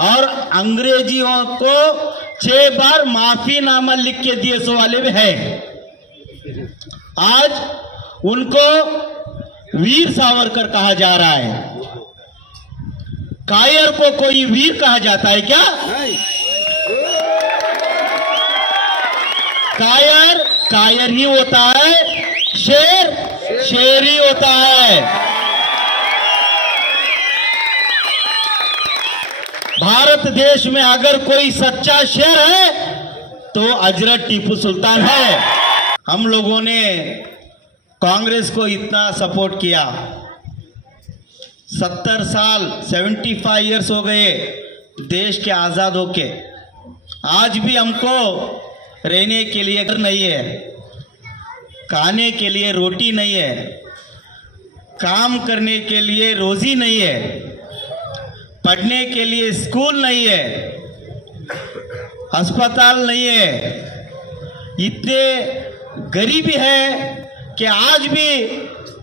और अंग्रेजियों को 6 बार माफीनामा लिख के दिए सो वाले भी है। आज उनको वीर सावरकर कहा जा रहा है। कायर को कोई वीर कहा जाता है क्या? कायर ही होता है, शेर ही होता है। भारत देश में अगर कोई सच्चा शेर है तो अजरत टीपू सुल्तान है। हम लोगों ने कांग्रेस को इतना सपोर्ट किया। 70 साल 75 इयर्स हो गए देश के आजाद होके। आज भी हमको रहने के लिए घर नहीं है, खाने के लिए रोटी नहीं है, काम करने के लिए रोजी नहीं है, पढ़ने के लिए स्कूल नहीं है, अस्पताल नहीं है। इतने गरीबी है कि आज भी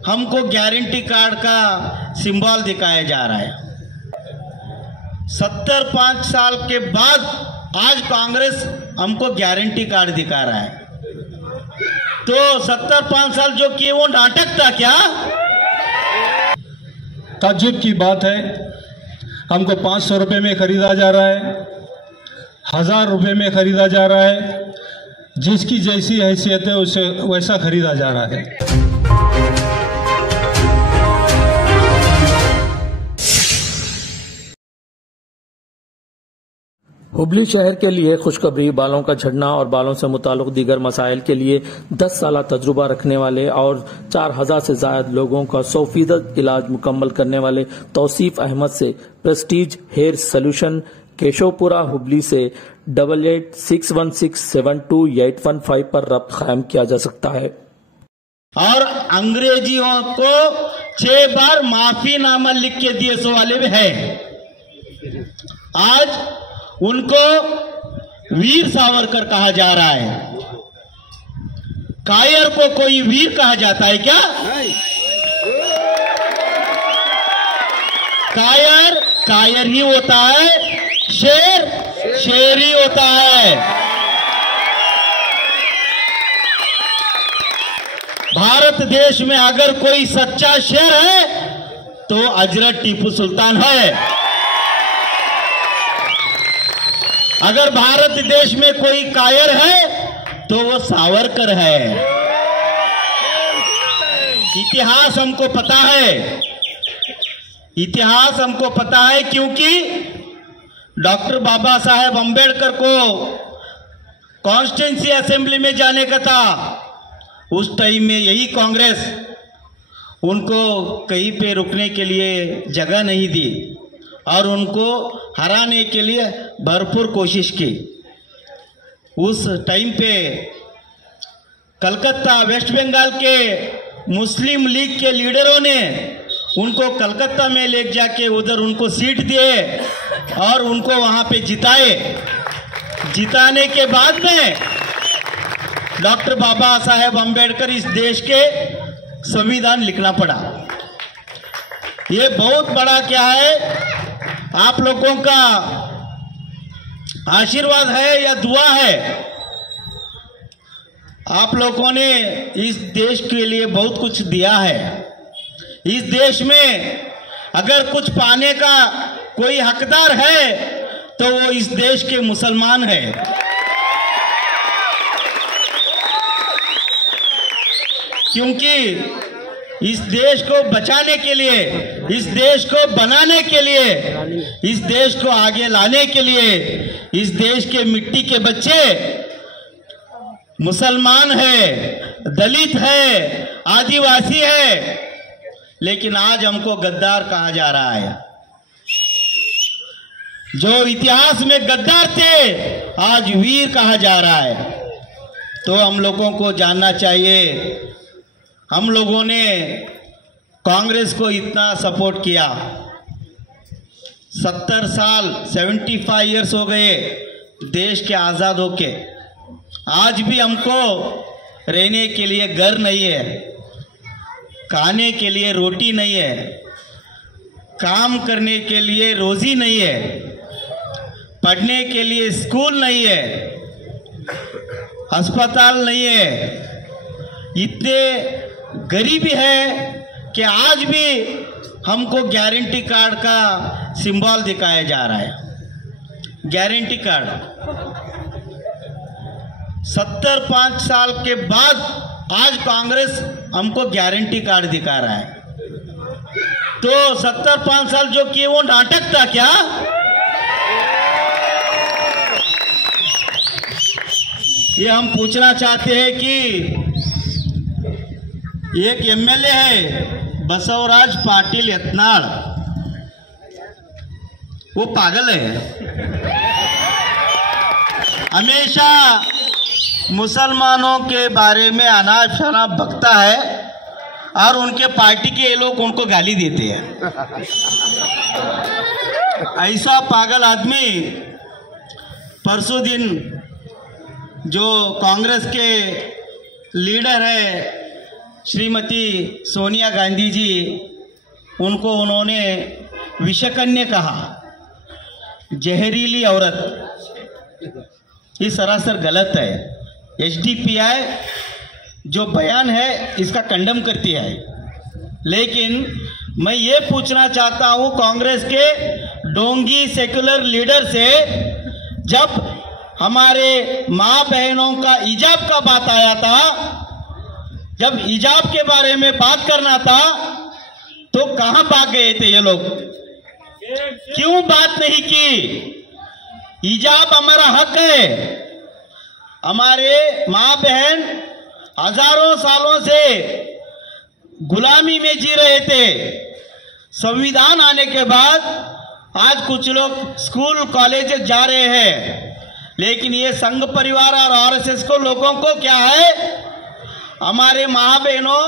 हमको गारंटी कार्ड का सिंबल दिखाया जा रहा है। 75 साल के बाद आज कांग्रेस हमको गारंटी कार्ड दिखा रहा है। तो 75 साल जो किए वो नाटक था क्या? ताज्जुब की बात है, हमको 500 रुपये में खरीदा जा रहा है, 1000 रुपये में खरीदा जा रहा है। जिसकी जैसी हैसियत है उसे वैसा खरीदा जा रहा है। हुबली शहर के लिए खुशखबरी। बालों का झड़ना और बालों से मुताल्लिक दीगर मसाइल के लिए 10 साल तजुर्बा रखने वाले और 4000 से ज्यादा लोगों का 100% इलाज मुकम्मल करने वाले तौसीफ अहमद से Prestige Hair Solution Keshavpura Hubli से 8861672815 पर रब्त कायम किया जा सकता है। और अंग्रेजियों को 6 बार माफीनामा लिख के दिए सो वाले भी है। आज उनको वीर सावरकर कहा जा रहा है। कायर को कोई वीर कहा जाता है क्या? कायर ही होता है, शेर ही होता है। भारत देश में अगर कोई सच्चा शेर है तो अजरत टीपू सुल्तान है। अगर भारत देश में कोई कायर है तो वो सावरकर है। इतिहास हमको पता है, इतिहास हमको पता है, क्योंकि डॉक्टर बाबा साहेब अंबेडकर को कॉन्स्टिट्यूंसी असेंबली में जाने का था। उस टाइम में यही कांग्रेस उनको कहीं पे रुकने के लिए जगह नहीं दी और उनको हराने के लिए भरपूर कोशिश की। उस टाइम पे कलकत्ता वेस्ट बंगाल के मुस्लिम लीग के लीडरों ने उनको कलकत्ता में ले जाके उधर उनको सीट दिए और उनको वहां पे जिताए। जिताने के बाद में डॉक्टर बाबा साहेब अंबेडकर इस देश के संविधान लिखना पड़ा। ये बहुत बड़ा क्या है, आप लोगों का आशीर्वाद है या दुआ है। आप लोगों ने इस देश के लिए बहुत कुछ दिया है। इस देश में अगर कुछ पाने का कोई हकदार है तो वो इस देश के मुसलमान हैं। क्योंकि इस देश को बचाने के लिए, इस देश को बनाने के लिए, इस देश को आगे लाने के लिए इस देश के मिट्टी के बच्चे मुसलमान है, दलित है, आदिवासी है। लेकिन आज हमको गद्दार कहा जा रहा है। जो इतिहास में गद्दार थे आज वीर कहा जा रहा है। तो हम लोगों को जानना चाहिए, हम लोगों ने कांग्रेस को इतना सपोर्ट किया। 70 साल 75 इयर्स हो गए देश के आजाद होके। आज भी हमको रहने के लिए घर नहीं है, खाने के लिए रोटी नहीं है, काम करने के लिए रोजी नहीं है, पढ़ने के लिए स्कूल नहीं है, अस्पताल नहीं है, इतने गरीबी है कि आज भी हमको गारंटी कार्ड का सिंबल दिखाया जा रहा है। गारंटी कार्ड 75 साल के बाद आज कांग्रेस हमको गारंटी कार्ड दिखा रहा है। तो 75 साल जो किए वो नाटक था क्या? ये हम पूछना चाहते हैं कि एक एमएलए है बसवराज पाटिल यत्नाल, वो पागल है, हमेशा मुसलमानों के बारे में अनाप शनाप बकता है और उनके पार्टी के ये लोग उनको गाली देते हैं। ऐसा पागल आदमी परसों दिन जो कांग्रेस के लीडर है श्रीमती सोनिया गांधी जी, उनको उन्होंने विषकन्या कहा, जहरीली औरत। ये सरासर गलत है। एसडीपीआई जो बयान है इसका कंडम करती है, लेकिन मैं ये पूछना चाहता हूँ कांग्रेस के डोंगी सेक्युलर लीडर से, जब हमारे माँ बहनों का हिजाब का बात आया था, जब हिजाब के बारे में बात करना था, तो कहां भाग गए थे ये लोग? क्यों बात नहीं की? हिजाब हमारा हक है। हमारे माँ बहन हजारों सालों से गुलामी में जी रहे थे। संविधान आने के बाद आज कुछ लोग स्कूल कॉलेज जा रहे हैं, लेकिन ये संघ परिवार और आरएसएस को लोगों को क्या है, हमारे माँ बहनों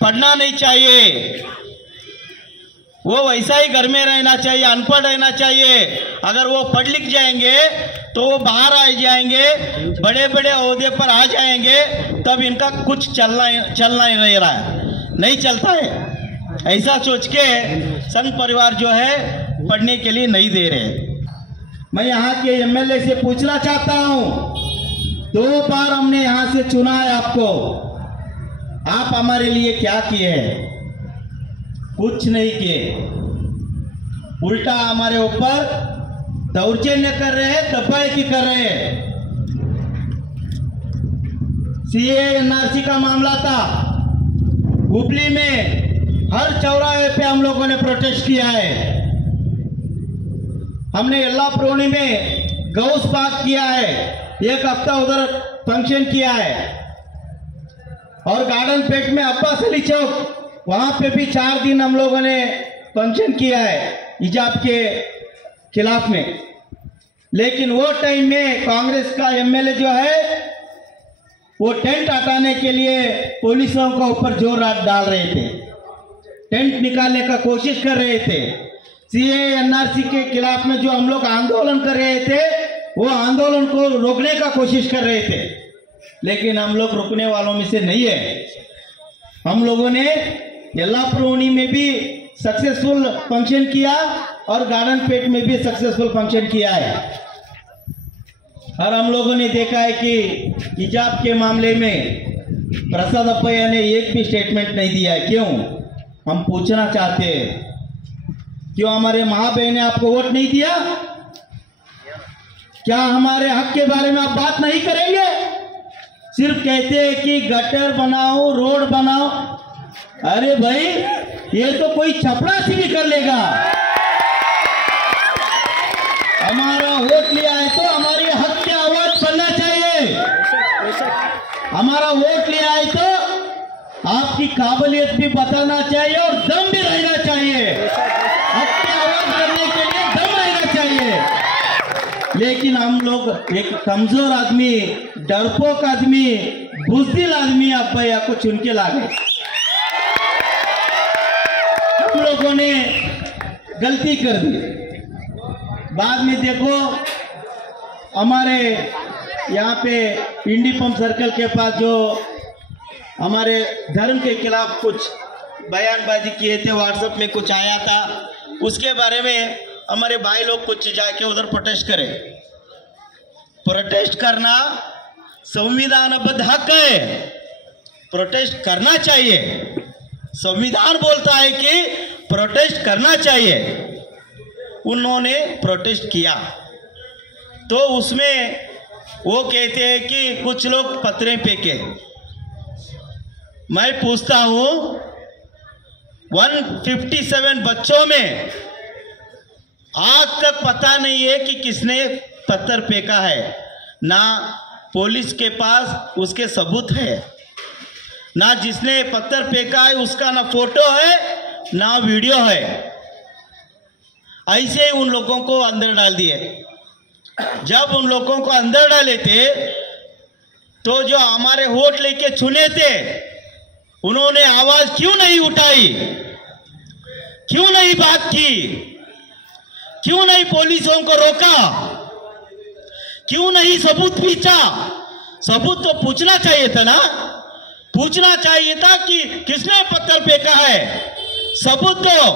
पढ़ना नहीं चाहिए, वो वैसा ही घर में रहना चाहिए, अनपढ़ रहना चाहिए। अगर वो पढ़ लिख जाएंगे तो वो बाहर आ जाएंगे, बड़े बड़े ओहदे पर आ जाएंगे, तब इनका कुछ चलना ही नहीं रहा है, नहीं चलता है। ऐसा सोच के संघ परिवार जो है पढ़ने के लिए नहीं दे रहे। मैं यहाँ के एमएलए से पूछना चाहता हूँ, 2 बार हमने यहाँ से चुना है आपको, आप हमारे लिए क्या किए हैं? कुछ नहीं किए, उल्टा हमारे ऊपर दौर्जन्य कर रहे हैं, दबाई कर रहे हैं। सीए एनआरसी का मामला था, हुबली में हर चौराहे पे हम लोगों ने प्रोटेस्ट किया है। हमने यल्लापुरोनी में गौस बाग किया है, 1 हफ्ता उधर फंक्शन किया है, और गार्डन पेट में अब्बास अली चौक, वहां पे भी 4 दिन हम लोगों ने फंक्शन किया है हिजाब के खिलाफ में। लेकिन वो टाइम में कांग्रेस का एमएलए जो है वो टेंट हटाने के लिए पुलिसों के ऊपर जोर डाल रहे थे, टेंट निकालने का कोशिश कर रहे थे। सीए एनआरसी के खिलाफ में जो हम लोग आंदोलन कर रहे थे, वो आंदोलन को रोकने का कोशिश कर रहे थे, लेकिन हम लोग रुकने वालों में से नहीं है। हम लोगों ने यल्लापुरोनी में भी सक्सेसफुल फंक्शन किया और गार्डन पेट में भी सक्सेसफुल फंक्शन किया है, और हम लोगों ने देखा है कि हिजाब के मामले में प्रसाद अप्पैया ने एक भी स्टेटमेंट नहीं दिया है। क्यों? हम पूछना चाहते हैं, क्यों हमारे माँ बहन ने आपको वोट नहीं दिया? क्या हमारे हक के बारे में आप बात नहीं करेंगे? सिर्फ कहते हैं कि गटर बनाओ, रोड बनाओ। अरे भाई, ये तो कोई चपरासी भी कर लेगा। हमारा वोट लिया है तो हमारे हक की आवाज बनना चाहिए। हमारा वोट लिया है तो आपकी काबिलियत भी बताना चाहिए और दम भी रहना चाहिए। हक की आवाज करने के लिए दम रहना चाहिए। लेकिन हम लोग एक कमजोर आदमी, डरपोक आदमी, बुज़दिल आदमी अप्पैया को चुन के ला गए। हम लोगों ने गलती कर दी। बाद में देखो, हमारे यहाँ पे इंडी पंप सर्कल के पास जो हमारे धर्म के खिलाफ कुछ बयानबाजी किए थे, व्हाट्सएप में कुछ आया था, उसके बारे में हमारे भाई लोग कुछ जाके उधर प्रोटेस्ट करें। प्रोटेस्ट करना संविधानबद्ध हक है, प्रोटेस्ट करना चाहिए। संविधान बोलता है कि प्रोटेस्ट करना चाहिए। उन्होंने प्रोटेस्ट किया तो उसमें वो कहते हैं कि कुछ लोग पत्थरें फेंके। मैं पूछता हूं 157 बच्चों में आज तक पता नहीं है कि किसने पत्थर फेंका है, ना पुलिस के पास उसके सबूत है, ना जिसने पत्थर फेंका है उसका ना फोटो है ना वीडियो है। ऐसे उन लोगों को अंदर डाल दिए। जब उन लोगों को अंदर डाले थे तो जो हमारे वोट लेके चुने थे उन्होंने आवाज क्यों नहीं उठाई, क्यों नहीं बात की, क्यों नहीं पुलिसों को रोका, क्यों नहीं सबूत पूछा? सबूत तो पूछना चाहिए था ना, पूछना चाहिए था कि किसने पत्थर फेंका है। सबूत दो,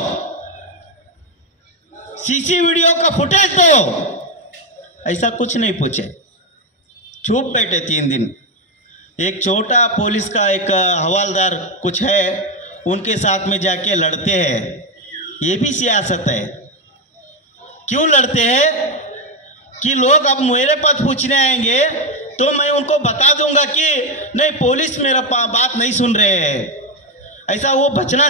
सीसी वीडियो का फुटेज दो। ऐसा कुछ नहीं पूछे, चुप बैठे 3 दिन। एक छोटा पुलिस का एक हवालदार कुछ है, उनके साथ में जाके लड़ते हैं। ये भी सियासत है। क्यों लड़ते हैं कि लोग अब मेरे पास पूछने आएंगे तो मैं उनको बता दूंगा कि नहीं, पुलिस मेरा बात नहीं सुन रहे हैं। ऐसा वो बचना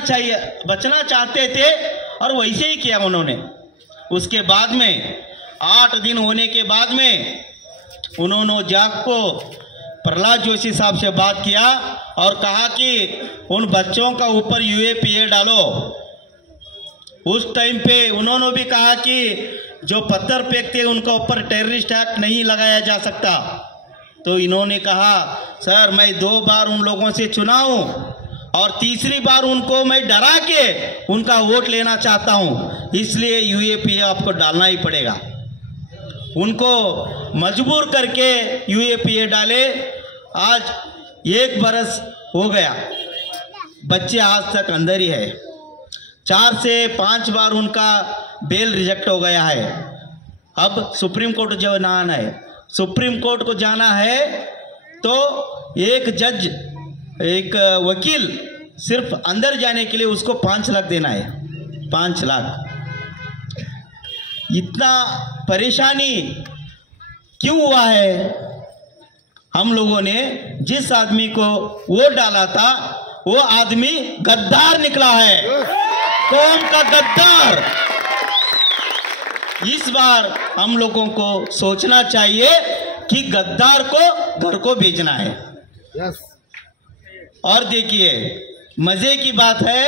चाहते थे और वैसे ही किया उन्होंने। उसके बाद में 8 दिन होने के बाद में उन्होंने जाग को प्रहलाद जोशी साहब से बात किया और कहा कि उन बच्चों का ऊपर यूएपीए डालो। उस टाइम पे उन्होंने भी कहा कि जो पत्थर फेंकते उनके ऊपर टेररिस्ट एक्ट नहीं लगाया जा सकता। तो इन्होंने कहा सर मैं 2 बार उन लोगों से चुना हूं और तीसरी बार उनको मैं डरा के उनका वोट लेना चाहता हूं, इसलिए यूएपीए आपको डालना ही पड़ेगा। उनको मजबूर करके यूएपीए डाले। आज 1 बरस हो गया, बच्चे आज तक अंदर ही है। 4 से 5 बार उनका बेल रिजेक्ट हो गया है। अब सुप्रीम कोर्ट जो जाना है, सुप्रीम कोर्ट को जाना है तो एक जज, एक वकील सिर्फ अंदर जाने के लिए उसको 5 लाख देना है। 5 लाख। इतना परेशानी क्यों हुआ है? हम लोगों ने जिस आदमी को वोट डाला था वो आदमी गद्दार निकला है, कौम का गद्दार। इस बार हम लोगों को सोचना चाहिए कि गद्दार को घर को भेजना है। और देखिए मजे की बात है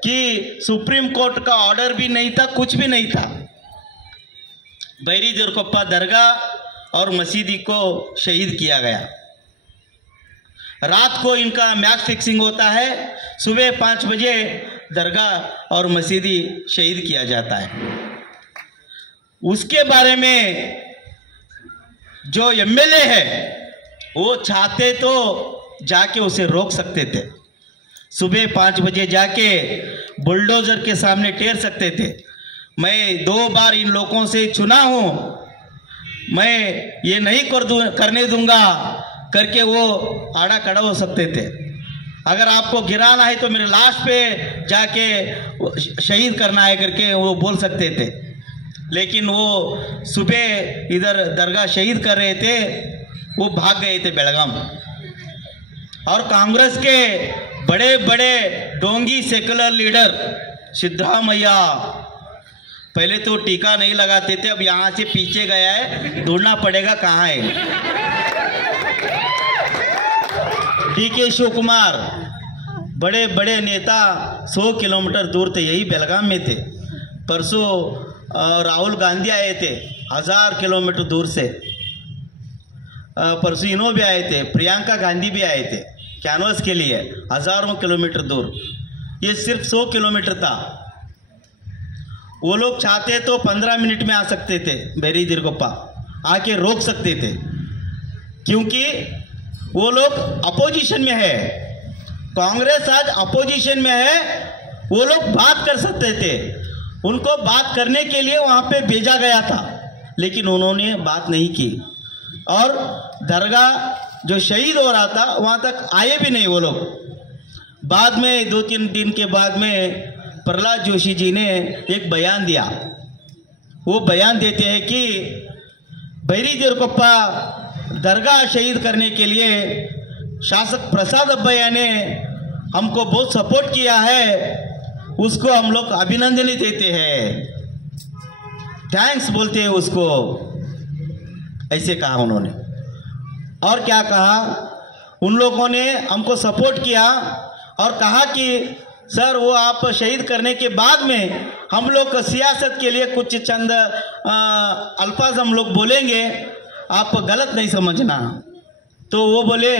कि सुप्रीम कोर्ट का ऑर्डर भी नहीं था, कुछ भी नहीं था। बैरी दुर्गप्पा दरगाह और मसीदी को शहीद किया गया। रात को इनका मैच फिक्सिंग होता है, सुबह 5 बजे दरगाह और मसीदी शहीद किया जाता है। उसके बारे में जो एमएलए है वो चाहते तो जाके उसे रोक सकते थे। सुबह 5 बजे जाके बुलडोजर के सामने टेर सकते थे। मैं 2 बार इन लोगों से चुना हूं, मैं ये नहीं करने दूंगा करके वो आड़ा खड़ा हो सकते थे। अगर आपको गिराना है तो मेरे लाश पे जाके शहीद करना है करके वो बोल सकते थे। लेकिन वो सुबह इधर दरगाह शहीद कर रहे थे, वो भाग गए थे बेलगाम। और कांग्रेस के बड़े बड़े डोंगी सेकुलर लीडर सिद्धरामैया पहले तो टीका नहीं लगाते थे, अब यहाँ से पीछे गया है, ढूंढना पड़ेगा कहाँ है। डीके शिव कुमार, बड़े बड़े नेता 100 किलोमीटर दूर थे, यही बेलगाम में थे। परसों राहुल गांधी आए थे 1000 किलोमीटर दूर से। परसों इनो भी आए थे, प्रियंका गांधी भी आए थे कैनवस के लिए, हजारों किलोमीटर दूर। ये सिर्फ 100 किलोमीटर था। वो लोग चाहते तो 15 मिनट में आ सकते थे, बैरी दुर्गप्पा आके रोक सकते थे, क्योंकि वो लोग अपोजिशन में है। कांग्रेस आज अपोजिशन में है, वो लोग बात कर सकते थे। उनको बात करने के लिए वहाँ पे भेजा गया था, लेकिन उन्होंने बात नहीं की। और दरगाह जो शहीद हो रहा था वहाँ तक आए भी नहीं वो लोग। बाद में 2-3 दिन के बाद में प्रहलाद जोशी जी ने एक बयान दिया। वो बयान देते हैं कि बैरी देवरकोप्पा दरगाह शहीद करने के लिए शासक प्रसाद अब्बैया ने हमको बहुत सपोर्ट किया है, उसको हम लोग अभिनंदन देते हैं, थैंक्स बोलते हैं उसको, ऐसे कहा उन्होंने। और क्या कहा, उन लोगों ने हमको सपोर्ट किया और कहा कि सर वो आप शहीद करने के बाद में हम लोग सियासत के लिए कुछ चंद अल्फाज हम लोग बोलेंगे, आप गलत नहीं समझना। तो वो बोले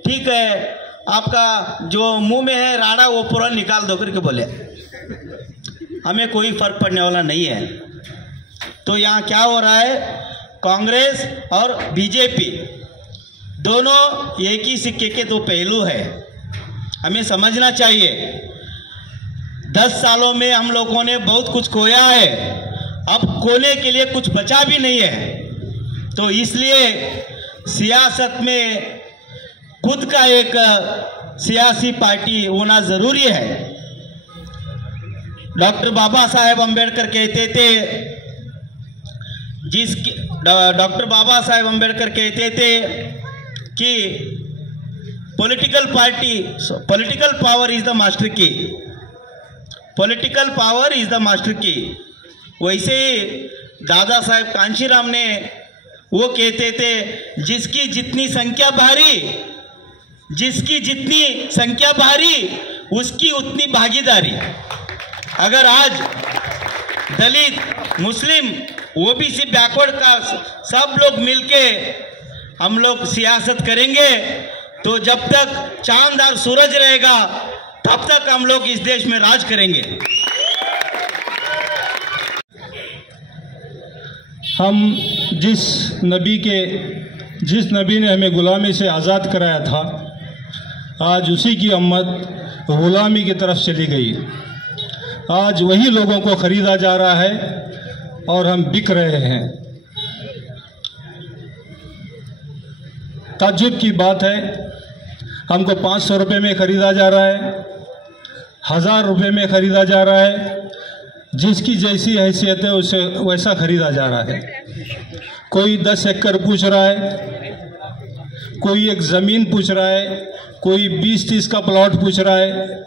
ठीक है, आपका जो मुंह में है राड़ा वो पूरा निकाल दो करके बोले, हमें कोई फर्क पड़ने वाला नहीं है। तो यहाँ क्या हो रहा है, कांग्रेस और बीजेपी दोनों एक ही सिक्के के दो पहलू है, हमें समझना चाहिए। 10 सालों में हम लोगों ने बहुत कुछ खोया है, अब खोने के लिए कुछ बचा भी नहीं है। तो इसलिए सियासत में खुद का एक सियासी पार्टी होना जरूरी है। डॉक्टर बाबा साहेब अम्बेडकर कहते थे, डॉक्टर बाबा साहेब अम्बेडकर कहते थे कि political power is the master key, political power is the master key. वैसे ही दादा साहेब कांशीराम ने वो कहते थे, जिसकी जितनी संख्या भारी उसकी उतनी भागीदारी। अगर आज दलित, मुस्लिम, ओबीसी, बैकवर्ड का सब लोग मिलके हम लोग सियासत करेंगे तो जब तक चांद और सूरज रहेगा तब तक हम लोग इस देश में राज करेंगे। हम जिस नबी ने हमें गुलामी से आज़ाद कराया था, आज उसी की उम्मत गुलामी की तरफ चली गई। आज वही लोगों को ख़रीदा जा रहा है और हम बिक रहे हैं। ताज्जुब की बात है, हमको 500 रुपये में ख़रीदा जा रहा है, 1000 रुपये में ख़रीदा जा रहा है। जिसकी जैसी हैसियत है उसे वैसा ख़रीदा जा रहा है। कोई 10 एकड़ पूछ रहा है, कोई एक ज़मीन पूछ रहा है, कोई 20-30 का प्लॉट पूछ रहा है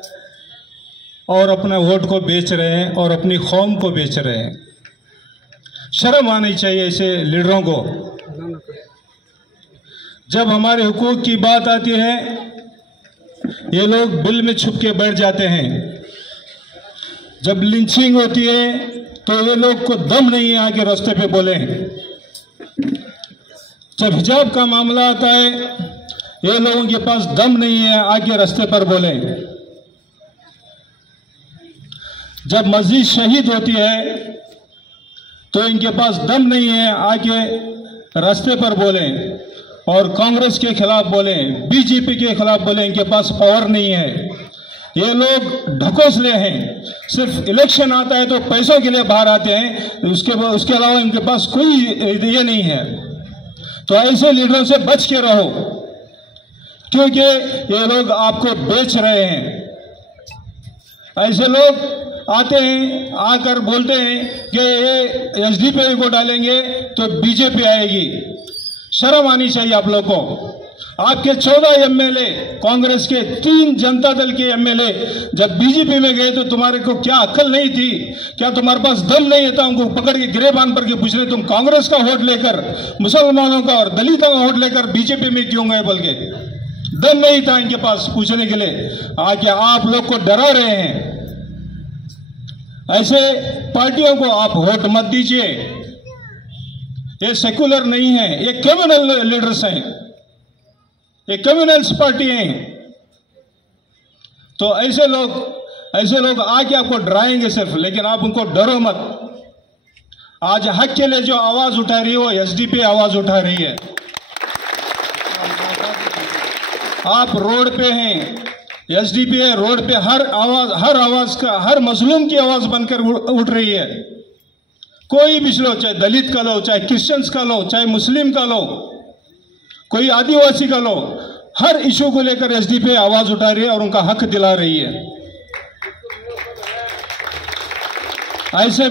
और अपना वोट को बेच रहे हैं और अपनी कौम को बेच रहे हैं। शर्म आनी चाहिए ऐसे लीडरों को। जब हमारे हुकूक की बात आती है ये लोग बिल में छुप के बैठ जाते हैं। जब लिंचिंग होती है तो ये लोग को दम नहीं है आके रास्ते पे बोले। जब हिजाब का मामला आता है ये लोगों के पास दम नहीं है आके रास्ते पर बोले। जब मस्जिद शहीद होती है तो इनके पास दम नहीं है आके रास्ते पर बोले और कांग्रेस के खिलाफ बोले, बीजेपी के खिलाफ बोले। इनके पास पावर नहीं है। ये लोग ढकोसले हैं, सिर्फ इलेक्शन आता है तो पैसों के लिए बाहर आते हैं, उसके अलावा इनके पास कोई ये नहीं है। तो ऐसे लीडरों से बच के रहो, क्योंकि ये लोग आपको बेच रहे हैं। ऐसे लोग आते हैं, आकर बोलते हैं कि ये एसडीपी को डालेंगे तो बीजेपी आएगी। शर्म आनी चाहिए आप लोग को। आपके 14 एमएलए, कांग्रेस के 3 जनता दल के एमएलए जब बीजेपी में गए तो तुम्हारे को क्या अक्ल नहीं थी? क्या तुम्हारे पास दम नहीं था उनको पकड़ के गिरेबान पर के पूछ रहे तुम कांग्रेस का वोट लेकर, मुसलमानों का और दलितों का वोट लेकर बीजेपी में क्यों गए? बोल के दम नहीं था इनके पास पूछने के लिए। आके आप लोग को डरा रहे हैं। ऐसे पार्टियों को आप वोट मत दीजिए। ये सेकुलर नहीं है, ये क्रिमिनल लीडर्स हैं, ये कम्युनल्स पार्टी हैं। तो ऐसे लोग आके आपको डराएंगे सिर्फ, लेकिन आप उनको डरो मत। आज हक के लिए जो आवाज उठा रही है वो एसडीपी आवाज उठा रही है। आप रोड पे हैं, एसडीपीआई रोड पे हर आवाज का, हर मजलूम की आवाज बनकर उठ रही है। कोई भी लो, चाहे दलित का लो, चाहे क्रिश्चियंस का लो, चाहे मुस्लिम का लो, कोई आदिवासी का लो, हर इशू को लेकर एसडीपीआई आवाज उठा रही है और उनका हक दिला रही है। ऐसे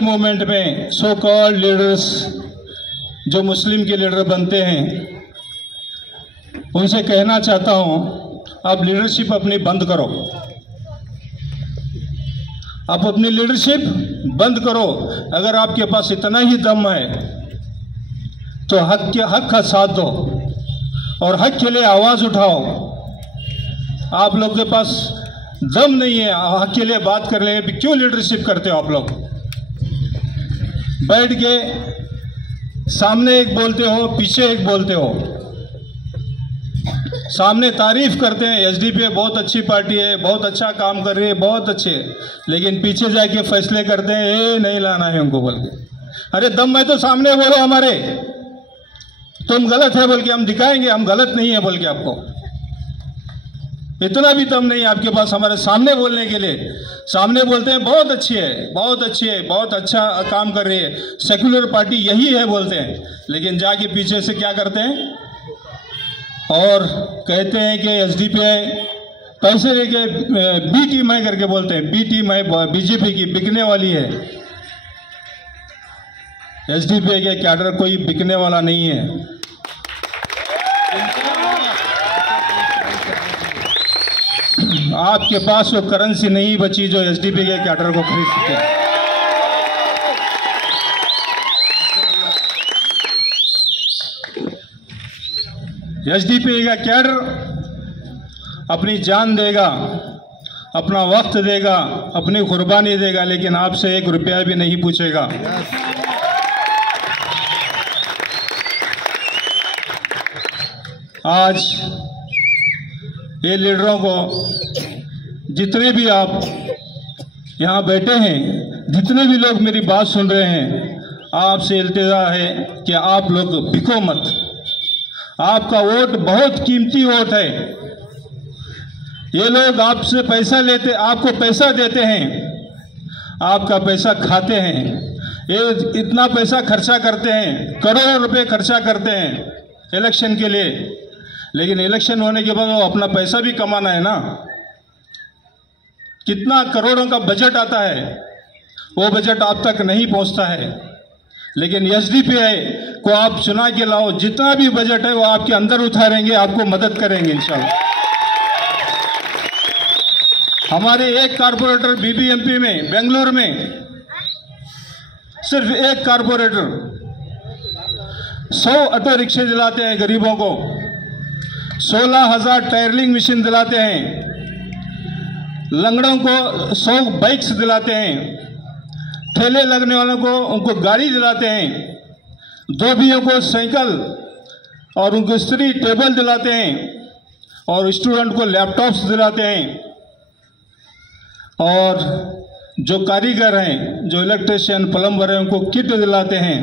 मोमेंट में सो कॉल्ड लीडर्स जो मुस्लिम के लीडर बनते हैं, उनसे कहना चाहता हूं, आप लीडरशिप अपनी बंद करो। आप अपनी लीडरशिप बंद करो। अगर आपके पास इतना ही दम है तो हक का साथ दो और हक के लिए आवाज उठाओ। आप लोग के पास दम नहीं है हक के लिए बात कर ले, क्यों लीडरशिप करते हो आप लोग? बैठ के सामने एक बोलते हो, पीछे एक बोलते हो। सामने तारीफ करते हैं, एसडीपीआई बहुत अच्छी पार्टी है, बहुत अच्छा काम कर रही है, बहुत अच्छे, लेकिन पीछे जाके फैसले करते हैं ये नहीं लाना है उनको बोल के। अरे दम है तो सामने बोलो हमारे, तुम गलत है बोल के हम दिखाएंगे हम गलत नहीं है बोल के। आपको इतना भी दम नहीं आपके पास हमारे सामने बोलने के लिए। सामने बोलते हैं बहुत अच्छी है, बहुत अच्छी है, बहुत अच्छा काम कर रही है, सेक्युलर पार्टी यही है बोलते हैं, लेकिन जाके पीछे से क्या करते हैं और कहते हैं कि एसडीपीआई पैसे लेके बी टीम है करके बोलते हैं। बी टीम है बीजेपी की, बिकने वाली है। एसडीपीआई के कैडर कोई बिकने वाला नहीं है। आपके पास वो करेंसी नहीं बची जो एसडीपीआई के कैडर को खरीद सके। एसडीपीआई का कैडर अपनी जान देगा, अपना वक्त देगा, अपनी कुर्बानी देगा, लेकिन आपसे 1 रुपया भी नहीं पूछेगा। आज ये लीडरों को, जितने भी आप यहाँ बैठे हैं, जितने भी लोग मेरी बात सुन रहे हैं, आपसे इल्तिजा है कि आप लोग बिको मत। आपका वोट बहुत कीमती वोट है। ये लोग आपसे पैसा लेते, आपको पैसा देते हैं, आपका पैसा खाते हैं। ये इतना पैसा खर्चा करते हैं, करोड़ों रुपए खर्चा करते हैं इलेक्शन के लिए, लेकिन इलेक्शन होने के बाद वो अपना पैसा भी कमाना है ना। कितना करोड़ों का बजट आता है, वो बजट आप तक नहीं पहुंचता है। लेकिन एसडीपीआई को आप चुना के लाओ, जितना भी बजट है वो आपके अंदर उतारेंगे, आपको मदद करेंगे इंशाल्लाह। हमारे एक कारपोरेटर बीबीएमपी में, बेंगलुरु में, सिर्फ एक कारपोरेटर 100 ऑटो रिक्शे दिलाते हैं गरीबों को, 16,000 टायरलिंग मशीन दिलाते हैं, लंगड़ों को 100 बाइक्स दिलाते हैं, ठेले लगने वालों को उनको गाड़ी दिलाते हैं, धोबियों को साइकिल और उनको स्त्री टेबल दिलाते हैं, और स्टूडेंट को लैपटॉप्स दिलाते हैं। और जो कारीगर हैं, जो इलेक्ट्रिशियन, प्लम्बर हैं, उनको किट दिलाते हैं।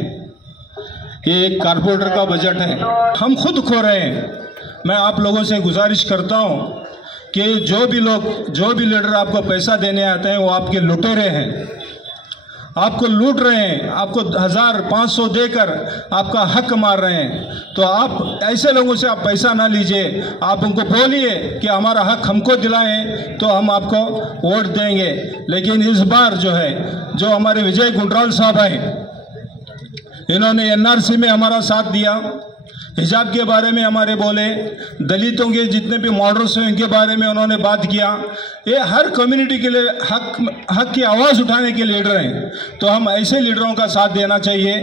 ये एक कारपोरेटर का बजट है। हम खुद खो रहे हैं। मैं आप लोगों से गुजारिश करता हूं कि जो भी लीडर आपको पैसा देने आते हैं वो आपके लुटेरे हैं, आपको लूट रहे हैं, आपको 1000-500 देकर आपका हक मार रहे हैं। तो आप ऐसे लोगों से आप पैसा ना लीजिए, आप उनको बोलिए कि हमारा हक हमको दिलाएं तो हम आपको वोट देंगे। लेकिन इस बार जो है, जो हमारे विजय गुंडराल साहब हैं, इन्होंने एनआरसी में हमारा साथ दिया, हिजाब के बारे में हमारे बोले, दलितों के जितने भी मॉडल्स हैं उनके बारे में उन्होंने बात किया। ये हर कम्युनिटी के लिए हक की आवाज़ उठाने के लीडर हैं। तो हम ऐसे लीडरों का साथ देना चाहिए।